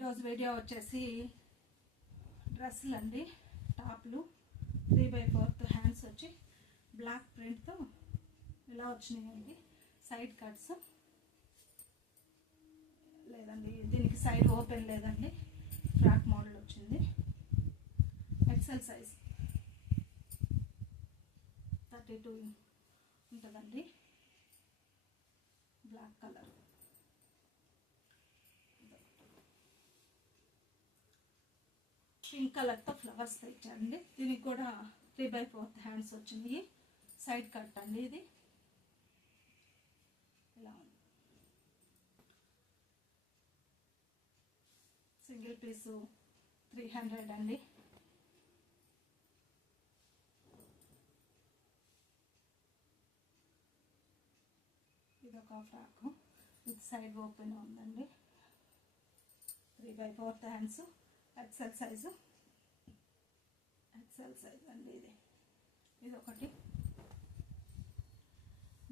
ఈరోజు వీడియో వచ్చేసి డ్రెస్సులు అండి, టాప్లు 3/4 హ్యాండ్స్ వచ్చి బ్లాక్ ప్రింట్తో ఇలా వచ్చినాయండి. సైడ్ కట్స్ లేదండి, దీనికి సైడ్ ఓపెన్ లేదండి, ఫ్రాక్ మోడల్ వచ్చింది. ఎక్సెల్ సైజ్ 32 ఉంటుందండి. బ్లాక్ కలర్ పింక్ కలర్తో ఫ్లవర్స్తో ఇచ్చారండి. దీనికి కూడా 3/4 హ్యాండ్స్ వచ్చినాయి. సైడ్ కట్ అండి, ఇది ఇలా ఉంది. సింగిల్ పీసు 300 అండి. ఇదొక ఫ్రాక్, ఇది సైడ్ ఓపెన్ ఉందండి. 3/4 హ్యాండ్స్, ఎక్సెల్ సైజ్ అండి. ఇది ఒకటి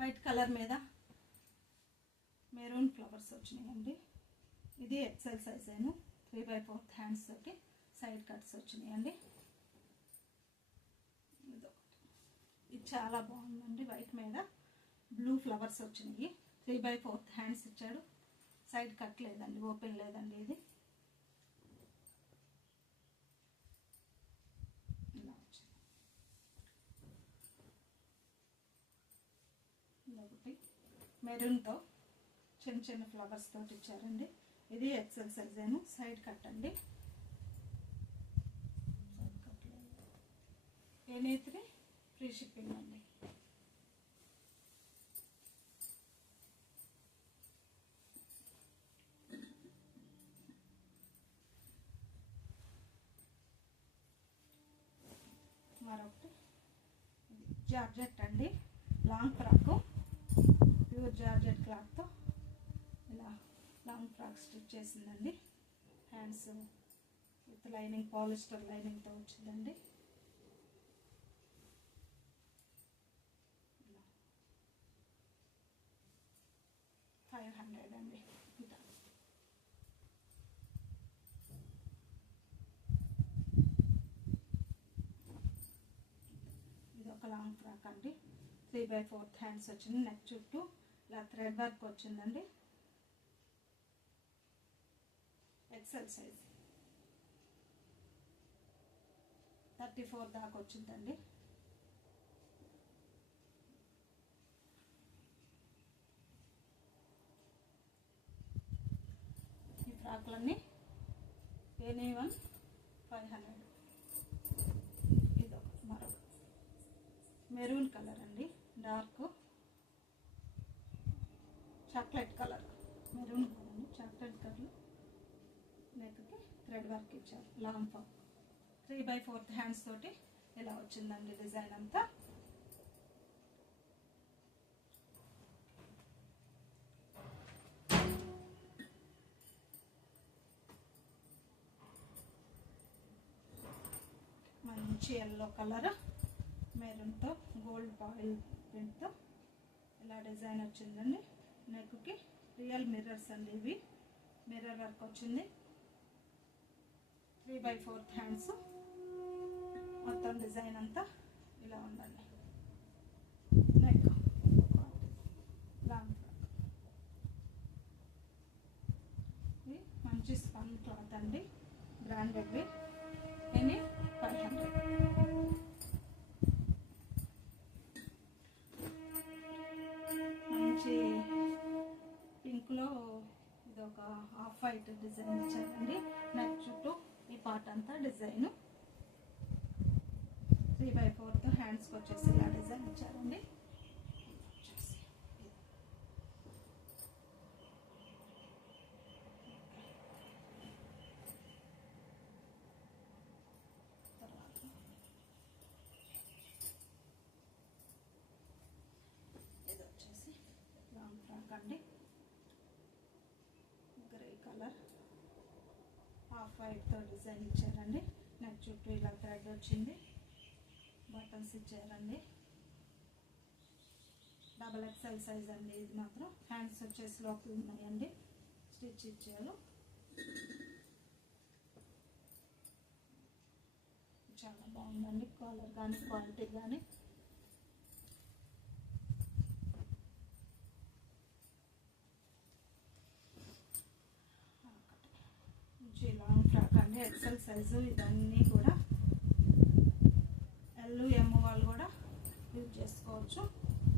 వైట్ కలర్ మీద మెరూన్ ఫ్లవర్స్ వచ్చినాయండి. ఇది ఎక్సెల్ సైజ్ అయిన 3/4 హ్యాండ్స్ తోటి సైడ్ కట్స్ వచ్చినాయండి. ఇది చాలా బాగుందండి. వైట్ మీద బ్లూ ఫ్లవర్స్ వచ్చినాయి. 3/4 హ్యాండ్స్ ఇచ్చాడు. సైడ్ కట్ లేదండి, ఓపెన్ లేదండి. ఇది ఇలా వచ్చింది. ఇదొకటి మెరూన్తో చిన్న చిన్న ఫ్లవర్స్ తోటి ఇచ్చారండి. ఇది ఎక్సెల్ సైజ్ అయిన సైడ్ కట్ అండి. సైడ్ కట్ లేదు. ఏనైతే ఫ్రీ షిప్పింగ్ అండి. మరొకటి జార్జెట్ అండి, లాంగ్ ఫ్రాక్, ప్యూర్ జార్జెట్ క్లాత్తో ఇలా లాంగ్ ఫ్రాక్ స్టిచ్ చేసిందండి. హ్యాండ్స్ విత్ లైనింగ్, పాలిస్టర్ లైనింగ్తో వచ్చిందండి. 500 అండి. ఇది ఒక లాంగ్ ఫ్రాక్ అండి. 3/4 హ్యాండ్స్ వచ్చింది. నెక్ చుట్టూ ఇలా థ్రెడ్ వర్క్ వచ్చిందండి. ఎక్సెల్ సైజ్ 34 దాకా వచ్చిందండి. ఈ ఫ్రాక్లన్నీ ఎనీ1 500. ఇది మరొక మెరూన్ కలర్ అండి, dark chocolate colour, maroon colour, chocolate colour. నెక్కి థ్రెడ్ వర్క్ ఇచ్చారు. లాంగ్ ఫ్రాక్ 3/4 హ్యాండ్స్ తోటి ఇలా వచ్చిందండి డిజైన్ అంతా. మంచి ఎల్లో కలర్, మెరూన్తో గోల్డ్ బాయిల్ ప్రింట్తో ఇలా డిజైన్ వచ్చిందండి. నెక్కి రియల్ మిర్రర్స్ అండి, ఇవి మిర్రర్ వర్క్ వచ్చింది. 3/4 హ్యాండ్స్, మొత్తం డిజైన్ అంతా ఇలా ఉందండి. నెక్ లాంగ్ ఫ్రాక్, ఇది మంచి స్పన్ క్లాత్ అండి, బ్రాండెడ్వి. ఎనీ 500. మంచి పింక్లో ఇది ఒక హాఫ్ వైట్ డిజైన్ ఇచ్చారండి. నెక్ చుట్టూ ఈ పార్ట్ అంతా డిజైన్. 3/4 హ్యాండ్స్కి వచ్చేసి ఇలా డిజైన్ ఇచ్చారండి. ఇది వచ్చేసి లాంగ్ ఫ్రాక్ అండి, గ్రే కలర్, హాఫ్ వైట్తో డిజైన్ ఇచ్చారండి. నెక్ చుట్టూ ఇలా థ్రెడ్ వచ్చింది, బటన్స్ ఇచ్చారండి. XXL సైజ్ అండి. ఇది మాత్రం హ్యాండ్స్ వచ్చేసి లోపల ఉన్నాయండి, స్టిచ్ ఇచ్చారు. బాగుందండి కలర్ కానీ క్వాలిటీ కానీ. మంచి లాంగ్ ఫ్రాక్ అండి, ఎక్సెల్ సైజు. ఇవన్నీ కూడా ఎల్ ఎమ్ వాళ్ళు కూడా యూజ్ చేసుకోవచ్చు.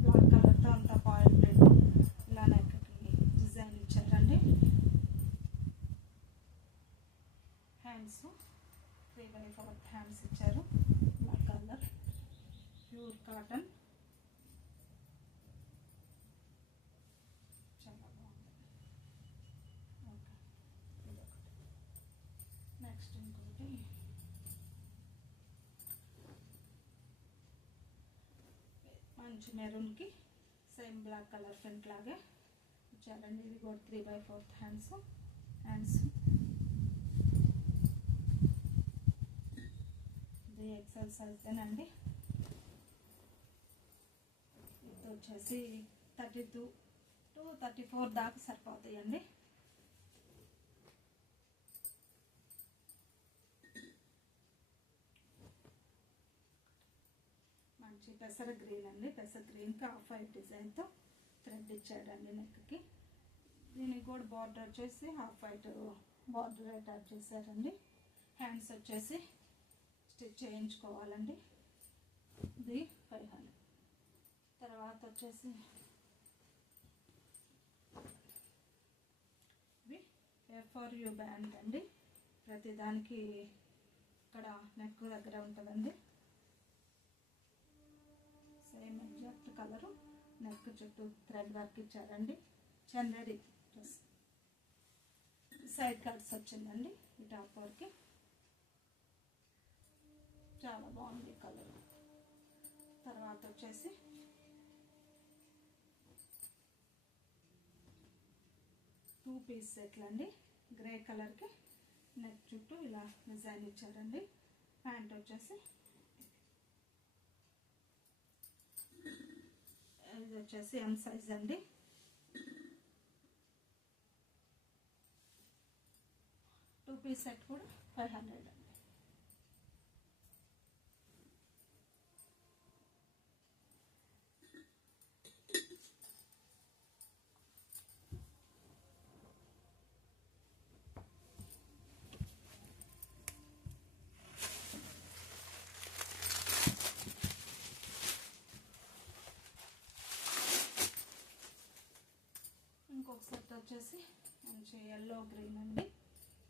బ్లాక్ కలర్తో అంతా పాయిల్ ప్రింట్ ఇలా నెక్కి డిజైన్ ఇచ్చారండి. హ్యాండ్స్ 3/4 హ్యాండ్స్ ఇచ్చారు. బ్లాక్ కలర్ ప్యూర్ కాటన్, చాలా బాగుంది. ఓకే, ఇదొకటి. నెక్స్ట్ ఇంకోటి మంచి మెరూన్కి సేమ్ బ్లాక్ కలర్ ఫ్రంట్ లాగే ఇచ్చారండి. ఇది కూడా 3/4 హ్యాండ్స్. ఇది ఎక్సెల్ సైజేనండి. ఇది వచ్చేసి 32 to 34 దాకా సరిపోతాయండి. మంచి పెసర గ్రీన్ అండి. పెసర గ్రీన్కి ఆఫ్ వైట్ డిజైన్తో థ్రెడ్ ఇచ్చాడండి నెక్కి. దీనికి కూడా బార్డర్ వచ్చేసి హాఫ్ వైట్ బార్డర్ అటాచ్ చేశారండి. హ్యాండ్స్ వచ్చేసి స్టిచ్ చేయించుకోవాలండి. ఇది 500. తర్వాత వచ్చేసి ఇవి FRU బ్యాండ్ అండి. ప్రతిదానికి ఇక్కడ నెక్ దగ్గర ఉంటుందండి. సేమ్ ఎగ్జాక్ట్ కలరు, నెక్ చుట్టూ థ్రెడ్ వర్క్ ఇచ్చారండి. చందేరి డ్రెస్ సైడ్ కట్స్ వచ్చిందండి. ఈ టాప్ వరకు చాలా బాగుంది కలర్. తర్వాత వచ్చేసి టూ పీస్ సెట్లు అండి. గ్రే కలర్కి నెక్ చుట్టూ ఇలా డిజైన్ ఇచ్చారండి. ప్యాంట్ వచ్చేసి ఇది వచ్చేసి M సైజ్ అండి. టూ పీస్ సెట్ కూడా 500 అండి. ఇంకొక సెట్ వచ్చేసి మంచి ఎల్లో గ్రీన్ అండి.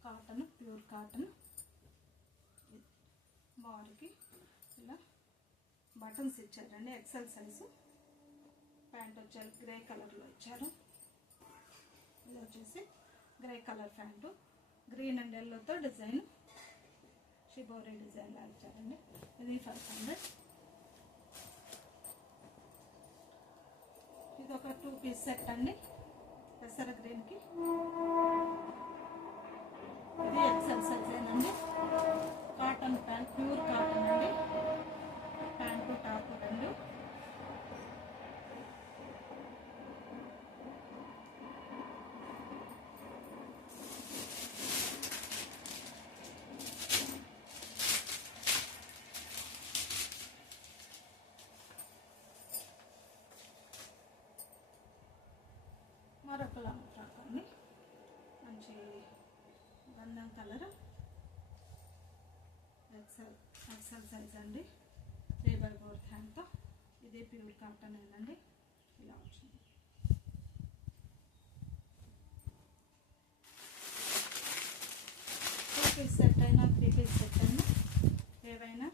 Cotton, pure cotton. బాడీకి ఇలా బటన్స్ ఇచ్చారండి. XL size. ప్యాంట్ వచ్చేసి గ్రే కలర్లో ఇచ్చారు. ఇది వచ్చేసి grey colour pant, green and ఎల్లోతో డిజైన్ షిబోరి డిజైన్ లా ఇచ్చారండి. ఇది 500. ఇది ఒక టూ పీస్ సెట్ అండి. పెసర గ్రీన్కి ఇది ఎక్సెల్ సైజేనండి. కాటన్ ప్యాంట్, ప్యూర్ కాటన్ అండి. ప్యాంటు టాప్ రెండు. మరొక లాంగ్ ఫ్రాక్ అండి. మంచి గంధం కలర్, ఎక్సెల్ సైజ్ అండి. 3/4 హ్యాండ్తో. ఇది ప్యూర్ కాటన్ అండి. ఇలా వచ్చింది. టూ పీస్ సెట్ అయినా, త్రీ పీస్ సెట్ అయినా, ఏవైనా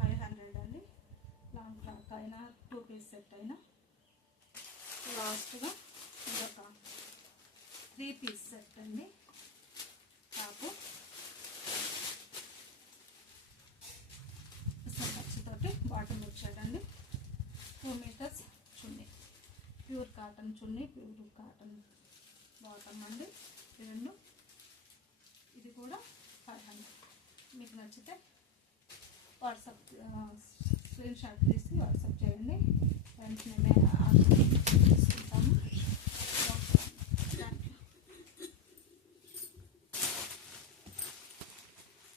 500 అండి. లాంగ్ ఫ్రాక్ అయినా, టూ పీస్ సెట్ అయినా. లాస్ట్గా ఇదొక 3 పీస్ సెట్ అండి. టాపు ఖర్చుతోటి బాటమ్ వచ్చాడండి. 2 మీటర్స్ చున్నీ, ప్యూర్ కాటన్ చున్నీ, ప్యూర్ కాటన్ బాటమ్ అండి. ఈ రెండు. ఇది కూడా 500. మీకు నచ్చితే వాట్సాప్ స్క్రీన్ షాట్ తీసి వాట్సాప్ చేయండి. వెంటనే